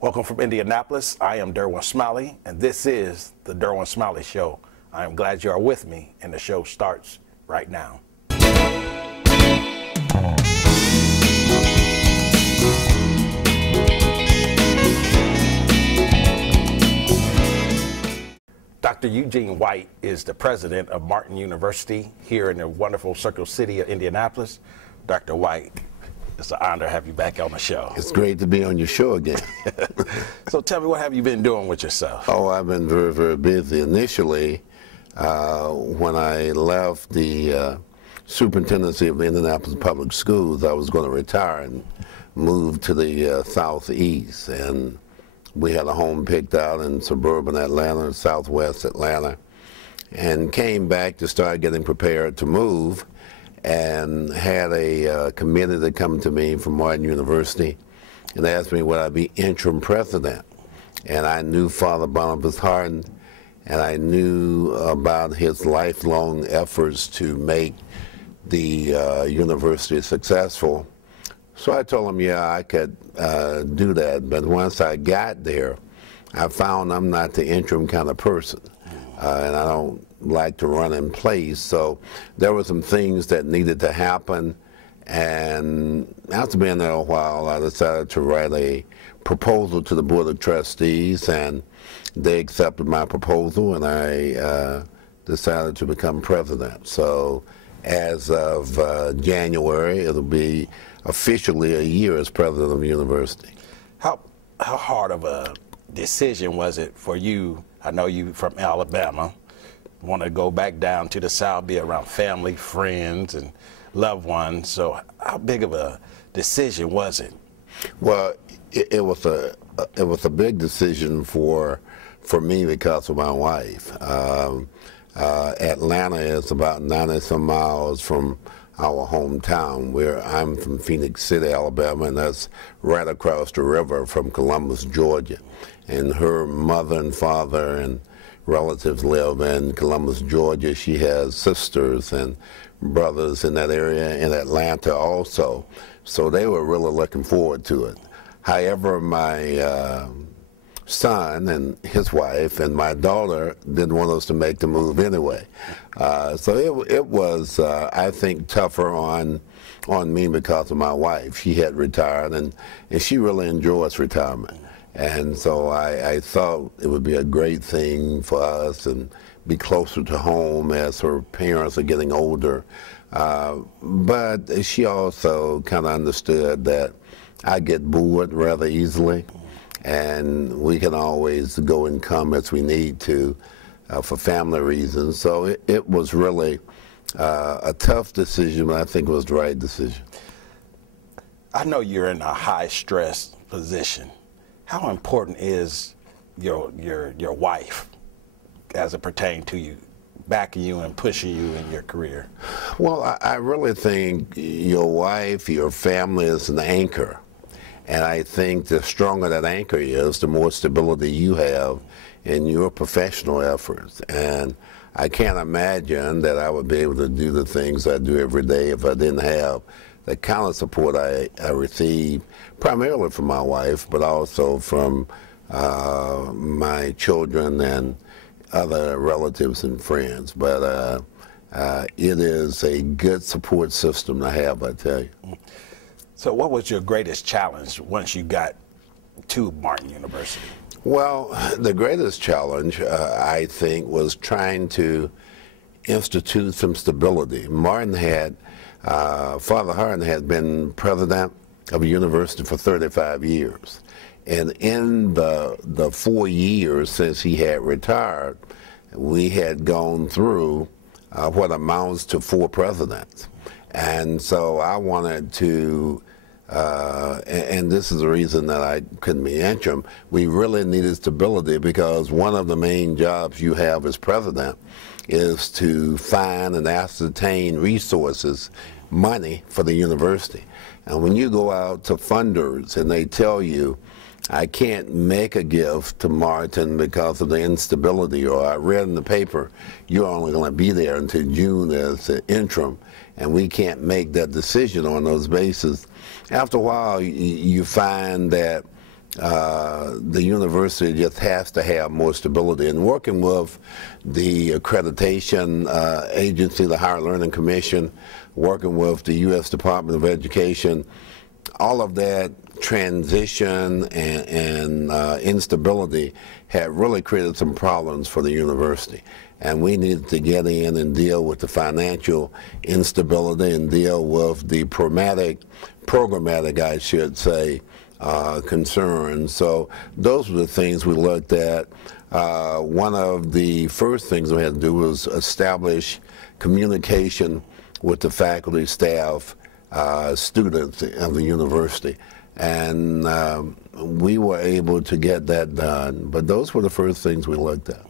Welcome from Indianapolis. I am Derwin Smiley, and this is the Derwin Smiley Show. I am glad you are with me, and the show starts right now. Dr. Eugene White is the president of Martin University here in the wonderful Circle City of Indianapolis. Dr. White, it's an honor to have you back on the show. It's great to be on your show again. So tell me, what have you been doing with yourself? Oh, I've been very, very busy. Initially, when I left the superintendency of Indianapolis Public Schools, I was going to retire and move to the southeast. And we had a home picked out in suburban Atlanta, southwest Atlanta, and came back to start getting prepared to move, and had a committee that come to me from Martin University and asked me would I be interim president. And I knew Father Barnabas Hardin, and I knew about his lifelong efforts to make the university successful. So I told him, yeah, I could do that. But once I got there, I found I'm not the interim kind of person. And I don't like to run in place. So there were some things that needed to happen. And after being there a while, I decided to write a proposal to the Board of Trustees, and they accepted my proposal, and I decided to become president. So as of January, it'll be officially a year as president of the university. How hard of a decision was it for you? I know you from Alabama, want to go back down to the South, be around family, friends, and loved ones. So how big of a decision was it? Well, it was a big decision for me because of my wife. Atlanta is about 90-some miles from our hometown, where I'm from Phoenix City, Alabama, and that's right across the river from Columbus, Georgia. And her mother and father and relatives live in Columbus, Georgia. She has sisters and brothers in that area, in Atlanta also. So they were really looking forward to it. However, my son and his wife and my daughter didn't want us to make the move anyway. So it was, I think, tougher on me because of my wife. She had retired, and she really enjoys retirement. And so I thought it would be a great thing for us and be closer to home as her parents are getting older. But she also kind of understood that I get bored rather easily, and we can always go and come as we need to for family reasons. So it was really a tough decision, but I think it was the right decision. I know you're in a high-stress position. How important is your wife as it pertains to you, backing you and pushing you in your career? Well, I really think your wife, your family is an anchor. And I think the stronger that anchor is, the more stability you have in your professional efforts. And I can't imagine that I would be able to do the things I do every day if I didn't have the kind of support I receive, primarily from my wife, but also from my children and other relatives and friends. But it is a good support system to have, I tell you. So what was your greatest challenge once you got to Martin University? Well, the greatest challenge, I think, was trying to institute some stability. Martin had, Father Hardin had been president of a university for 35 years. And in the 4 years since he had retired, we had gone through what amounts to 4 presidents. And so I wanted to, and this is the reason that I couldn't be interim, we really needed stability, because one of the main jobs you have as president is to find and ascertain resources, money for the university. And when you go out to funders and they tell you, I can't make a gift to Martin because of the instability, or I read in the paper, you're only going to be there until June as an interim, and we can't make that decision on those bases. After a while, you find that the university just has to have more stability. And working with the accreditation agency, the Higher Learning Commission, working with the U.S. Department of Education, all of that transition and instability had really created some problems for the university. And we needed to get in and deal with the financial instability and deal with the programmatic, I should say, concerns. So those were the things we looked at. One of the first things we had to do was establish communication with the faculty, staff, students of the university. And we were able to get that done. But those were the first things we looked at.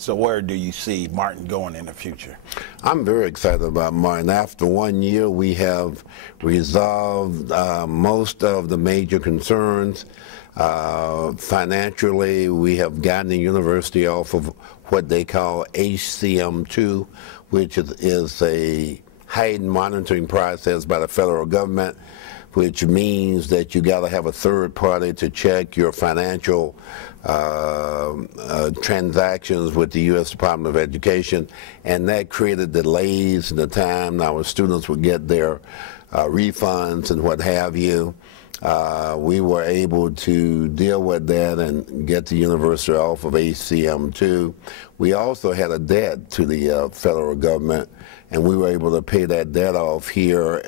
So where do you see Martin going in the future? I'm very excited about Martin. After 1 year, we have resolved most of the major concerns. Financially, we have gotten the university off of what they call HCM2, which is a heightened monitoring process by the federal government, which means that you got to have a third party to check your financial transactions with the U.S. Department of Education, and that created delays in the time our students would get their refunds and what have you. We were able to deal with that and get the university off of HCM2. We also had a debt to the federal government, and we were able to pay that debt off here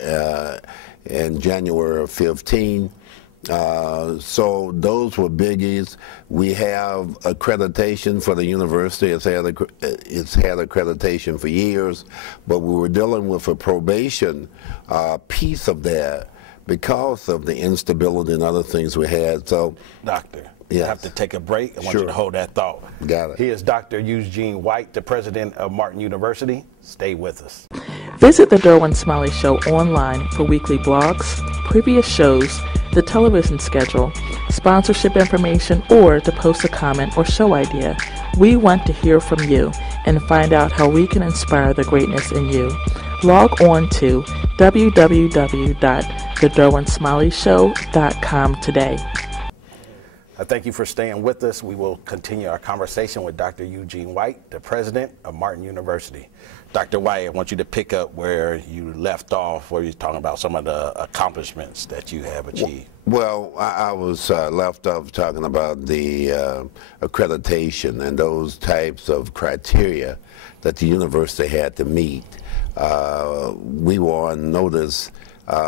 in January of 15. So those were biggies. We have accreditation for the university. It's had accreditation for years, but we were dealing with a probation piece of that because of the instability and other things we had. So, Doctor, yes. You have to take a break. I want you to hold that thought. Got it. Here's Dr. Eugene White, the president of Martin University. Stay with us. Visit the Derwin Smiley Show online for weekly blogs, previous shows, the television schedule, sponsorship information, or to post a comment or show idea. We want to hear from you and find out how we can inspire the greatness in you. Log on to www.thederwinsmileyshow.com today. Thank you for staying with us. We will continue our conversation with Dr. Eugene White, the president of Martin University. Dr. White, I want you to pick up where you left off, where you're talking about some of the accomplishments that you have achieved. Well, I was left off talking about the accreditation and those types of criteria that the university had to meet. We were on notice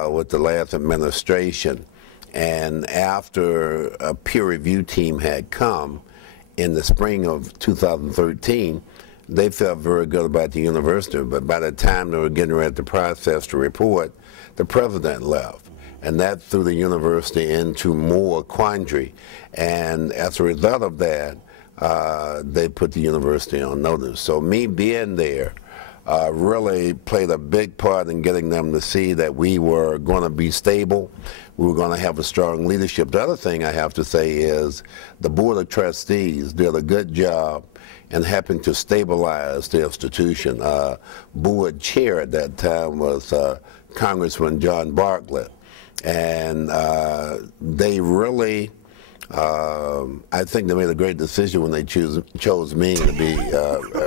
with the last administration, and after a peer review team had come in the spring of 2013, they felt very good about the university, but by the time they were getting ready to process the report, the president left. And that threw the university into more quandary. And as a result of that, they put the university on notice. So me being there really played a big part in getting them to see that we were going to be stable. We were going to have a strong leadership. The other thing I have to say is the Board of Trustees did a good job in helping to stabilize the institution. Board chair at that time was Congressman John Bartlett. And they really, I think they made a great decision when they chose me to be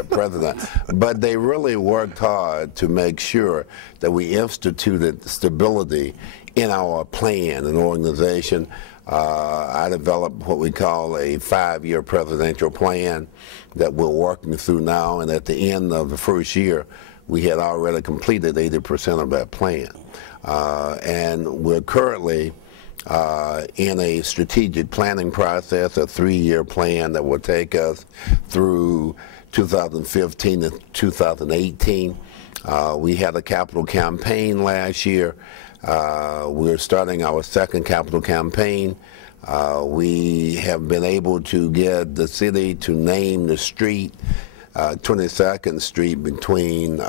president. But they really worked hard to make sure that we instituted stability in our plan and organization. I developed what we call a 5-year presidential plan that we're working through now, and at the end of the first year, we had already completed 80% of that plan. And we're currently in a strategic planning process, a 3-year plan that will take us through 2015 and 2018. We had a capital campaign last year. We're starting our second capital campaign. We have been able to get the city to name the street, 22nd Street between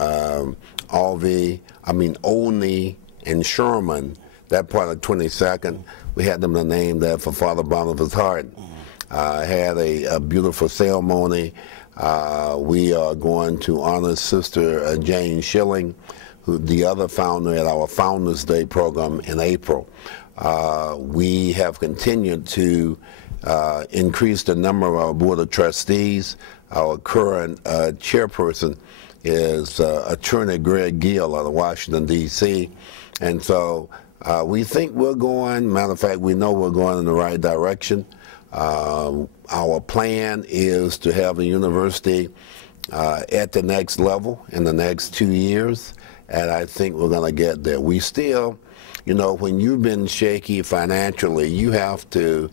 Olney and Sherman, that part of 22nd. We had them to name that for Father Boniface Hart. Had a beautiful ceremony. We are going to honor Sister Jane Schilling, who the other founder at our Founders Day program in April. We have continued to increase the number of our Board of Trustees. Our current chairperson is Attorney Greg Gill out of Washington, D.C. And so we think we're going, matter of fact, we know we're going in the right direction. Our plan is to have a university at the next level in the next 2 years, and I think we're going to get there. We still, you know, when you've been shaky financially, you have to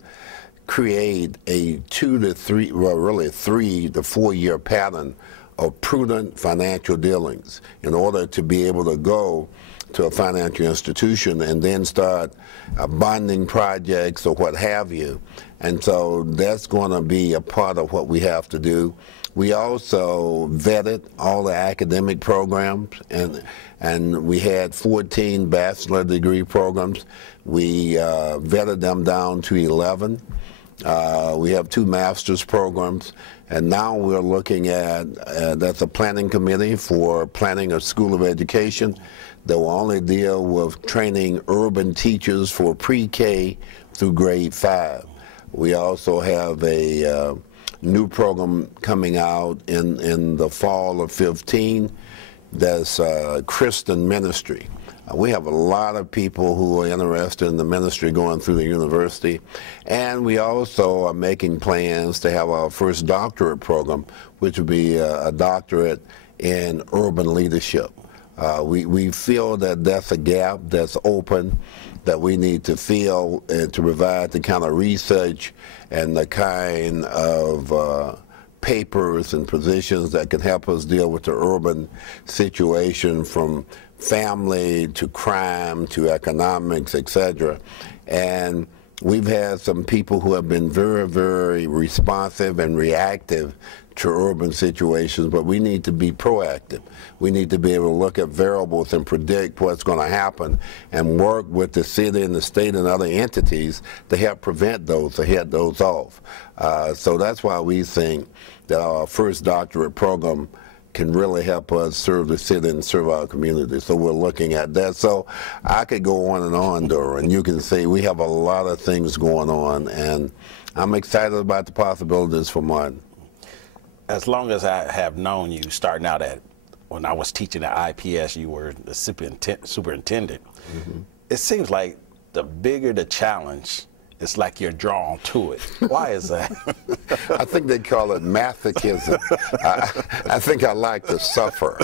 create a 2 to 3, well, really 3 to 4 year pattern of prudent financial dealings in order to be able to go to a financial institution and then start bonding projects or what have you. And so that's going to be a part of what we have to do. We also vetted all the academic programs, and we had 14 bachelor degree programs. We vetted them down to 11. We have 2 master's programs, and now we're looking at, that's a planning committee for planning a school of education that will only deal with training urban teachers for pre-K through grade 5. We also have a new program coming out in the fall of 15 that's Christian ministry. We have a lot of people who are interested in the ministry going through the university, and we also are making plans to have our first doctorate program, which would be a doctorate in urban leadership. We feel that that's a gap that's open that we need to fill to provide the kind of research and the kind of papers and positions that can help us deal with the urban situation, from family to crime to economics, etc. And we've had some people who have been very, very responsive and reactive to urban situations, but we need to be proactive. We need to be able to look at variables and predict what's going to happen and work with the city and the state and other entities to help prevent those, to head those off. So that's why we think that our first doctorate program can really help us serve the city and serve our community. So we're looking at that. So I could go on and on, Derwin. You can see we have a lot of things going on, and I'm excited about the possibilities for Martin. As long as I have known you, starting out when I was teaching at IPS, you were the superintendent. Mm-hmm. It seems like the bigger the challenge, it's like you're drawn to it. Why is that? I think they call it masochism. I think I like to suffer.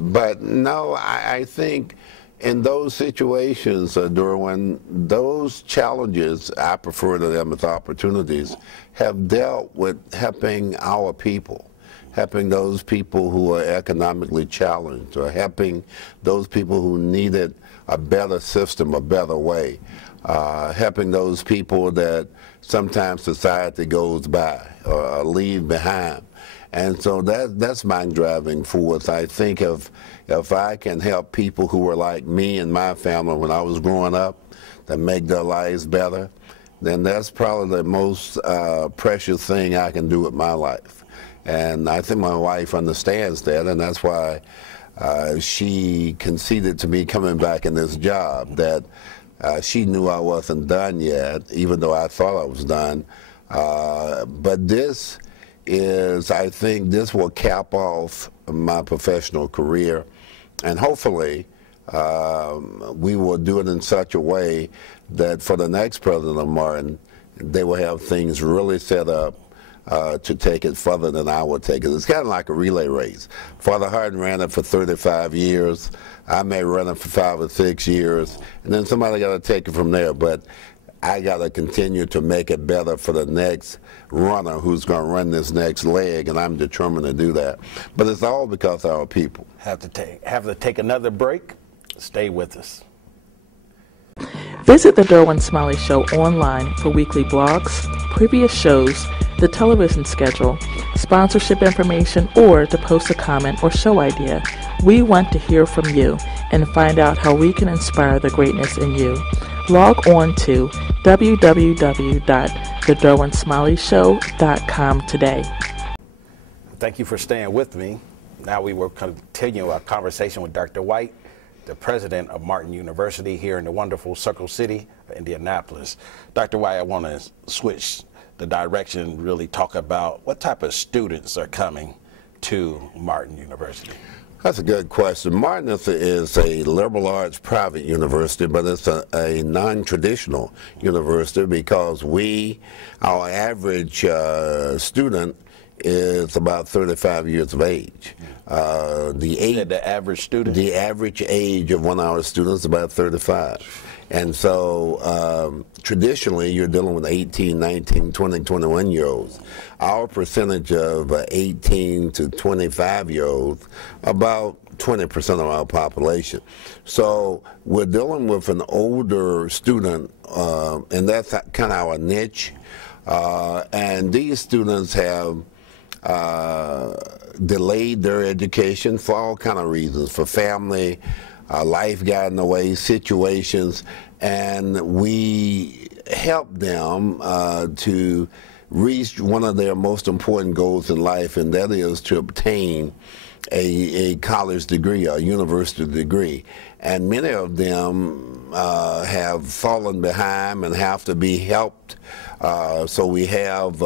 But no, I think in those situations, Derwin, those challenges, I prefer to them as opportunities, have dealt with helping our people, helping those people who are economically challenged, or helping those people who needed a better system, a better way, helping those people that sometimes society goes by or leave behind. And so that's my driving force. I think if I can help people who were like me and my family when I was growing up, that make their lives better, then that's probably the most precious thing I can do with my life. And I think my wife understands that, and that's why she conceded to me coming back in this job, that she knew I wasn't done yet, even though I thought I was done. But this is, I think this will cap off my professional career, and hopefully we will do it in such a way that for the next president of Martin, they will have things really set up to take it further than I would take it. It's kind of like a relay race. Father Hardin ran it for 35 years. I may run it for 5 or 6 years, and then somebody got to take it from there. But I got to continue to make it better for the next runner who's going to run this next leg, and I'm determined to do that. But it's all because of our people. Have to take another break. Stay with us. Visit the Derwin Smiley Show online for weekly blogs, previous shows, the television schedule, sponsorship information, or to post a comment or show idea. We want to hear from you and find out how we can inspire the greatness in you. Log on to www.thederwinsmileyshow.com today. Thank you for staying with me. Now we will continue our conversation with Dr. White. the president of Martin University here in the wonderful Circle City, Indianapolis. Dr. White, I want to switch the direction, really talk about what type of students are coming to Martin University. That's a good question. Martin is a liberal arts private university, but it's a non-traditional university because our average student is about 35 years of age. The average student? The average age of one of our students is about 35. And so traditionally you're dealing with 18, 19, 20, 21-year-olds. Our percentage of 18 to 25-year-olds, about 20% of our population. So we're dealing with an older student, and that's kind of our niche. And these students have delayed their education for all kind of reasons, for family, life got in the way, situations, and we help them to reach one of their most important goals in life, and that is to obtain a college degree, a university degree. And many of them have fallen behind and have to be helped. So we have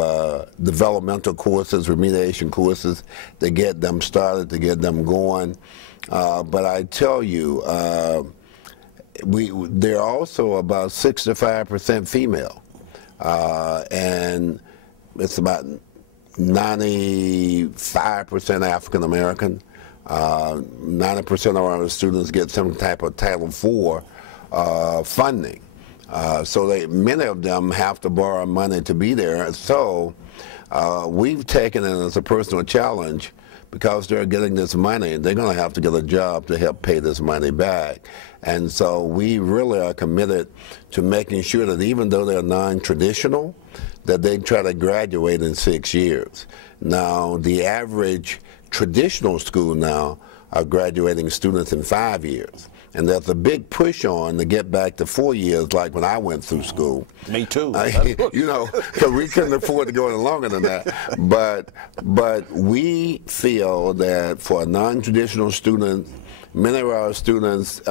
developmental courses, remediation courses to get them started, to get them going. But I tell you, they're also about 65% female. And it's about 95% African American. 90% of our students get some type of Title IV funding. So many of them have to borrow money to be there. So we've taken it as a personal challenge, because they're getting this money, they're going to have to get a job to help pay this money back. And so we really are committed to making sure that even though they're non-traditional, that they try to graduate in 6 years. Now, the average traditional school now are graduating students in 5 years. And there's a big push on to get back to 4 years, like when I went through school. Me too. You know, because we couldn't afford to go any longer than that. But we feel that for a non-traditional student, many of our students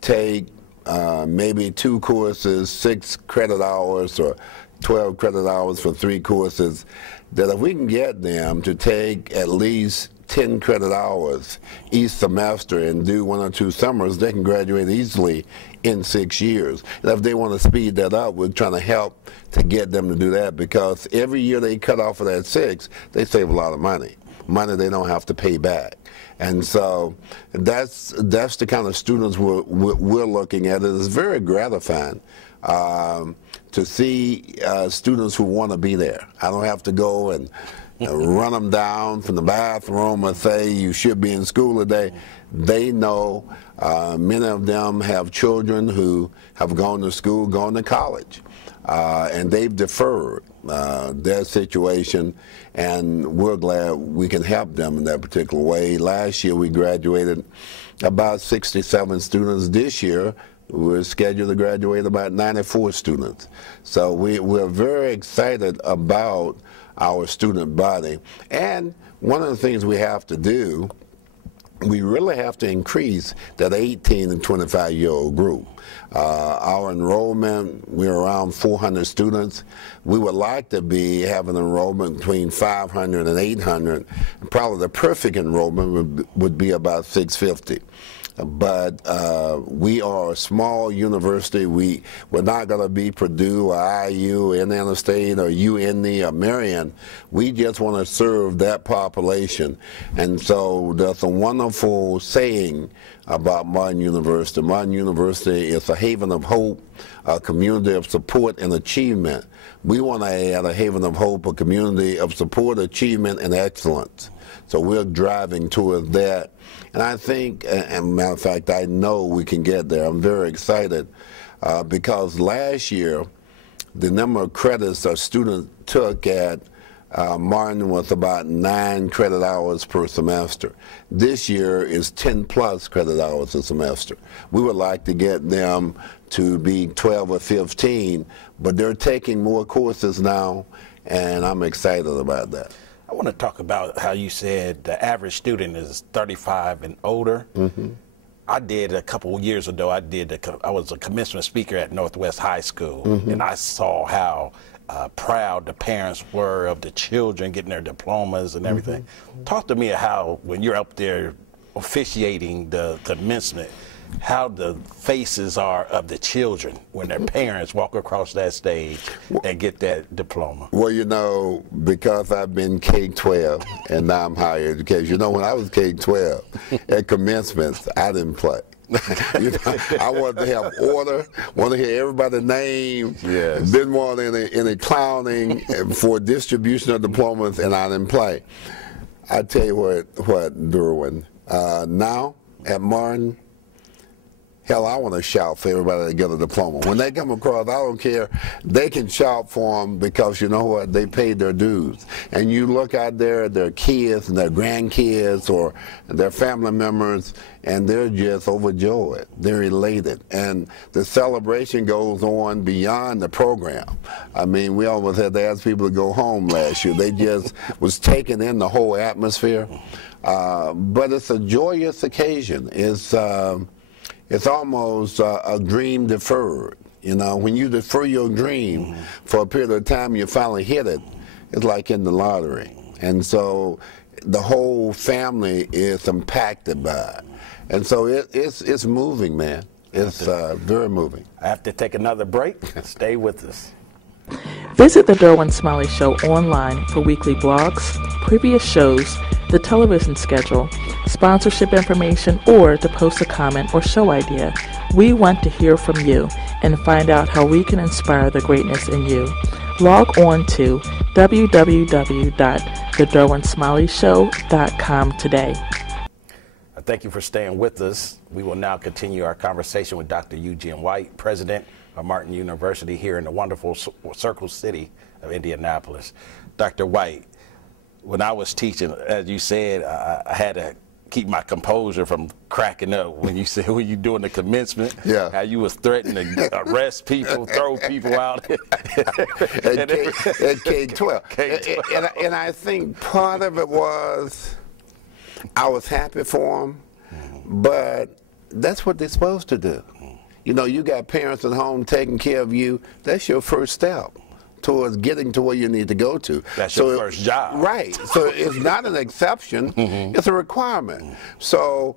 take maybe 2 courses, 6 credit hours, or 12 credit hours for 3 courses, that if we can get them to take at least 10 credit hours each semester and do 1 or 2 summers, they can graduate easily in 6 years. And if they want to speed that up, we're trying to help to get them to do that, because every year they cut off of that 6, they save a lot of money they don't have to pay back. And so that's the kind of students we're looking at. It is very gratifying to see students who want to be there. I don't have to go and run them down from the bathroom and say you should be in school today. They know. Many of them have children who have gone to school, gone to college, and they've deferred their situation, and we're glad we can help them in that particular way. Last year we graduated about 67 students. This year we're scheduled to graduate about 94 students. So we're very excited about our student body. And one of the things we have to do, we really have to increase that 18 and 25-year-old group. Our enrollment, we're around 400 students. We would like to be having enrollment between 500 and 800. Probably the perfect enrollment would be about 650. But we are a small university. We're not going to be Purdue or IU, Indiana State or UND or Marion. We just want to serve that population. And so there's a wonderful saying about Martin University. Martin University is a haven of hope, a community of support and achievement. We want to add a haven of hope, a community of support, achievement, and excellence. So we're driving towards that. And I think, and matter of fact, I know we can get there. I'm very excited because last year, the number of credits our students took at Martin was about 9 credit hours per semester. This year is 10 plus credit hours a semester. We would like to get them to be 12 or 15, but they're taking more courses now, and I'm excited about that. I want to talk about how you said the average student is 35 and older. Mm-hmm. I did a couple of years ago. I was a commencement speaker at Northwest High School, and I saw how proud the parents were of the children getting their diplomas and everything. Talk to me how, when you're up there officiating the commencement, how the faces are of the children when their parents walk across that stage and get that diploma. Well, you know, because I've been K-12 and now I'm higher education. You know, when I was K-12 at commencements, I didn't play. You know, I wanted to have order, wanted to hear everybody's name, didn't want any clowning for distribution of diplomas, and I didn't play. I tell you what, Derwin, now at Martin, hell, I want to shout for everybody to get a diploma. When they come across, I don't care. They can shout for them because, you know what, they paid their dues. And you look out there at their kids and their grandkids or their family members, and they're just overjoyed. They're elated. And the celebration goes on beyond the program. I mean, we almost had to ask people to go home last year. They just was taking in the whole atmosphere. But it's a joyous occasion. It's almost a dream deferred. You know, when you defer your dream for a period of time, you finally hit it. It's like in the lottery. And so the whole family is impacted by it. And so it's moving, man. It's very moving. I have to take another break. Stay with us. Visit the Derwin Smiley Show online for weekly blogs, previous shows, the television schedule, sponsorship information, or to post a comment or show idea. We want to hear from you and find out how we can inspire the greatness in you. Log on to www.thederwinsmileyshow.com today. Thank you for staying with us. We will now continue our conversation with Dr. Eugene White, president of Martin University here in the wonderful Circle City of Indianapolis. Dr. White, when I was teaching, as you said, I had to keep my composure from cracking up when you said when you doing the commencement, how you was threatening to arrest people, throw people out. At K-12. And I think part of it was I was happy for them, but that's what they're supposed to do. You know, you got parents at home taking care of you. That's your first step towards getting to where you need to go to. That's your first job. Right. So it's not an exception. It's a requirement. So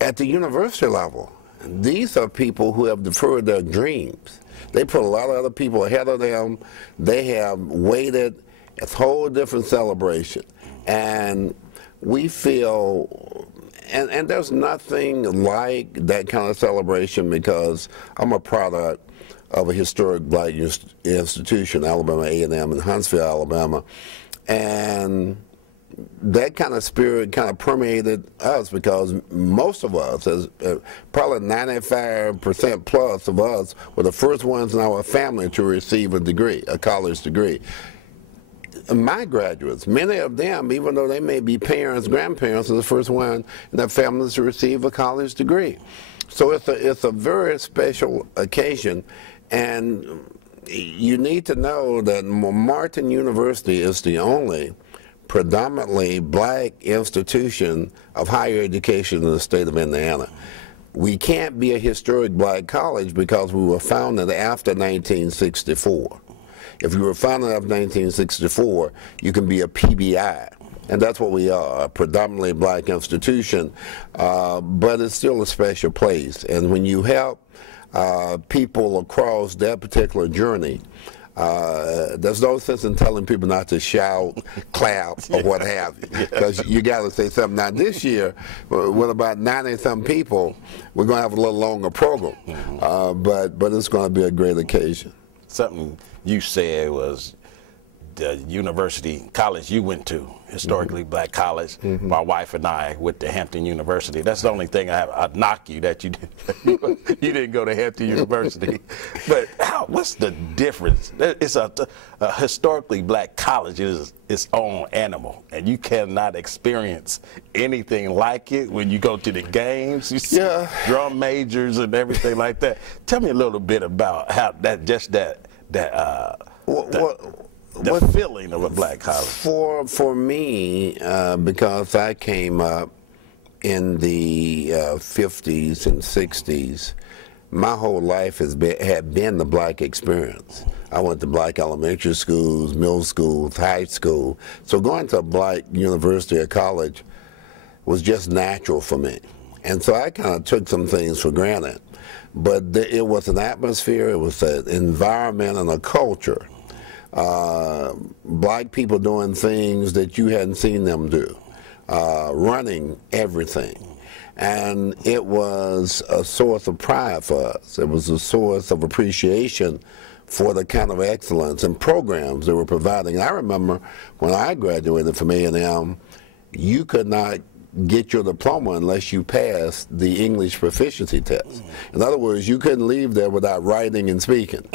at the university level, these are people who have deferred their dreams. They put a lot of other people ahead of them. They have waited. It's a whole different celebration. And we feel, and there's nothing like that kind of celebration because I'm a product of a historic black institution, Alabama A&M in Huntsville, Alabama. And that kind of spirit kind of permeated us because most of us, probably 95% plus of us, were the first ones in our family to receive a degree, a college degree. My graduates, many of them, even though they may be parents, grandparents, are the first one in their families to receive a college degree. So it's a very special occasion, and you need to know that Martin University is the only predominantly black institution of higher education in the state of Indiana. We can't be a historic black college because we were founded after 1964. If you were founded after 1964, you can be a PBI. And that's what we are, a predominantly black institution, but it's still a special place. And when you help people across that particular journey, there's no sense in telling people not to shout, clap, or what have you, because you got to say something. Now this year, with about 90-some people, we're going to have a little longer program, but it's going to be a great occasion. Something you said was the university, college you went to, historically black college. My wife and I went to Hampton University. That's the only thing I'd knock you that you didn't go to Hampton University. But what's the difference? It's a historically black college is its own animal, and you cannot experience anything like it when you go to the games. You see drum majors and everything like that. Tell me a little bit about how the feeling of a black college. For me, because I came up in the 50s and 60s, my whole life had been the black experience. I went to black elementary schools, middle schools, high school. So going to a black university or college was just natural for me. And so I kind of took some things for granted. But it was an atmosphere, it was an environment and a culture. Black people doing things that you hadn't seen them do, running everything. And it was a source of pride for us. It was a source of appreciation for the kind of excellence and programs they were providing. And I remember when I graduated from A&M, you could not get your diploma unless you passed the English proficiency test. In other words, you couldn't leave there without writing and speaking.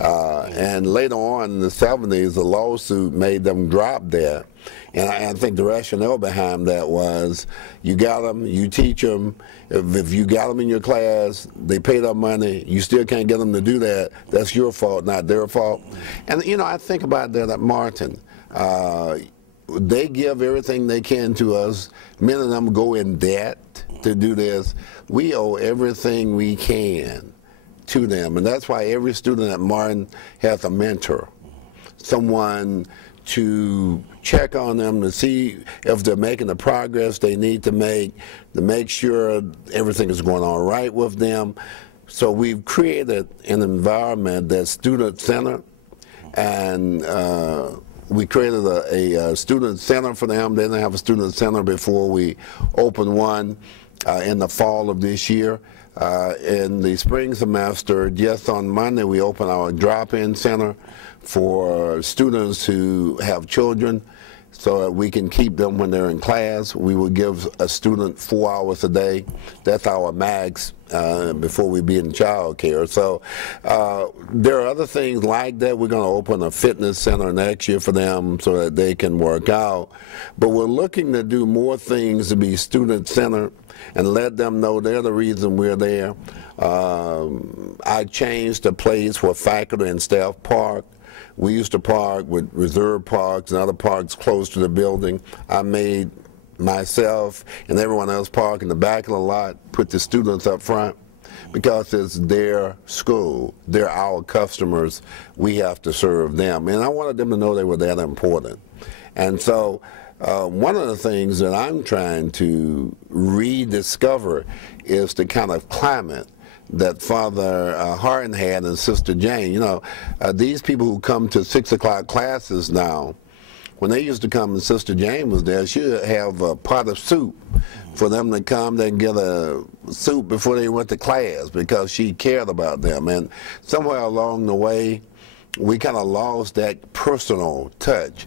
And later on in the 70s, a lawsuit made them drop that. And I think the rationale behind that was, you got them, you teach them. If you got them in your class, they pay their money, you still can't get them to do that, that's your fault, not their fault. And I think about that at Martin. They give everything they can to us. Many of them go in debt to do this. We owe everything we can to them. And that's why every student at Martin has a mentor, someone to check on them to see if they're making the progress they need to make sure everything is going all right with them. So we've created an environment that's student-centered, and we created a student center for them. They didn't have a student center before. We opened one in the fall of this year. In the spring semester, just on Monday, we opened our drop-in center for students who have children, so that we can keep them when they're in class. We will give a student 4 hours a day. That's our max before we be in child care. So there are other things like that. We're going to open a fitness center next year for them so that they can work out. But we're looking to do more things to be student-centered and let them know they're the reason we're there. I changed the place where faculty and staff park. We used to park with reserve parks and other parks close to the building. I made myself and everyone else park in the back of the lot, put the students up front, because it's their school, they're our customers, we have to serve them. And I wanted them to know they were that important. And so one of the things that I'm trying to rediscover is the kind of climate that Father Harden had and Sister Jane. These people who come to 6 o'clock classes now, when they used to come and Sister Jane was there, she would have a pot of soup for them to come. They'd get a soup before they went to class because she cared about them. And somewhere along the way, we kind of lost that personal touch.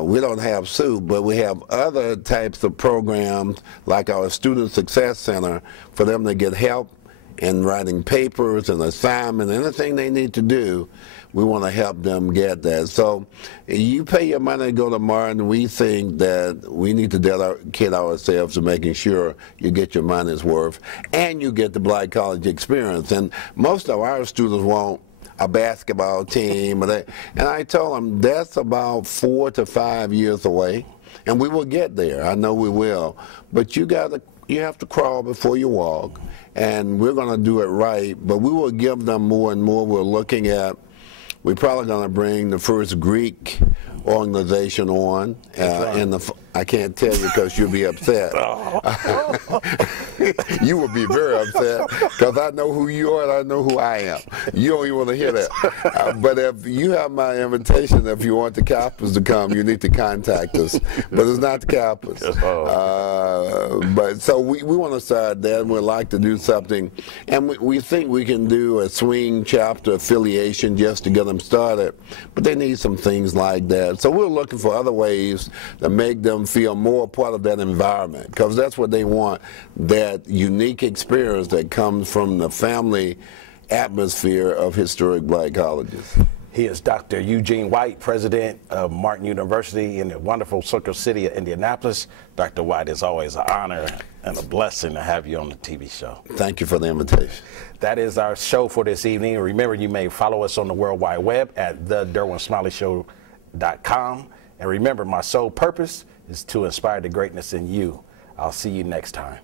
We don't have soup, but we have other types of programs like our Student Success Center for them to get help in writing papers and assignments, anything they need to do. We want to help them get that. So you pay your money to go to Martin. We think that we need to dedicate ourselves to making sure you get your money's worth and you get the black college experience. And most of our students want a basketball team. And I told them that's about 4 to 5 years away, and we will get there. I know we will. But you have to crawl before you walk, and we're going to do it right. But we will give them more and more. We're probably going to bring the first Greek organization on. I can't tell you because you'll be upset. You will be very upset because I know who you are and I know who I am. You don't even want to hear that. But if you have my invitation, if you want the Kappas to come, you need to contact us. But it's not the Kappas. But so we want to start that. We'd like to do something. And we think we can do a swing chapter affiliation just to get them started. But they need some things like that. So we're looking for other ways to make them feel more part of that environment, because that's what they want, that unique experience that comes from the family atmosphere of historic black colleges. He is Dr. Eugene White, president of Martin University in the wonderful Circle City of Indianapolis. Dr. White, it's always an honor and a blessing to have you on the TV show. Thank you for the invitation. That is our show for this evening. Remember, you may follow us on the World Wide Web at thederwinsmiley.com. And remember, my sole purpose is to inspire the greatness in you. I'll see you next time.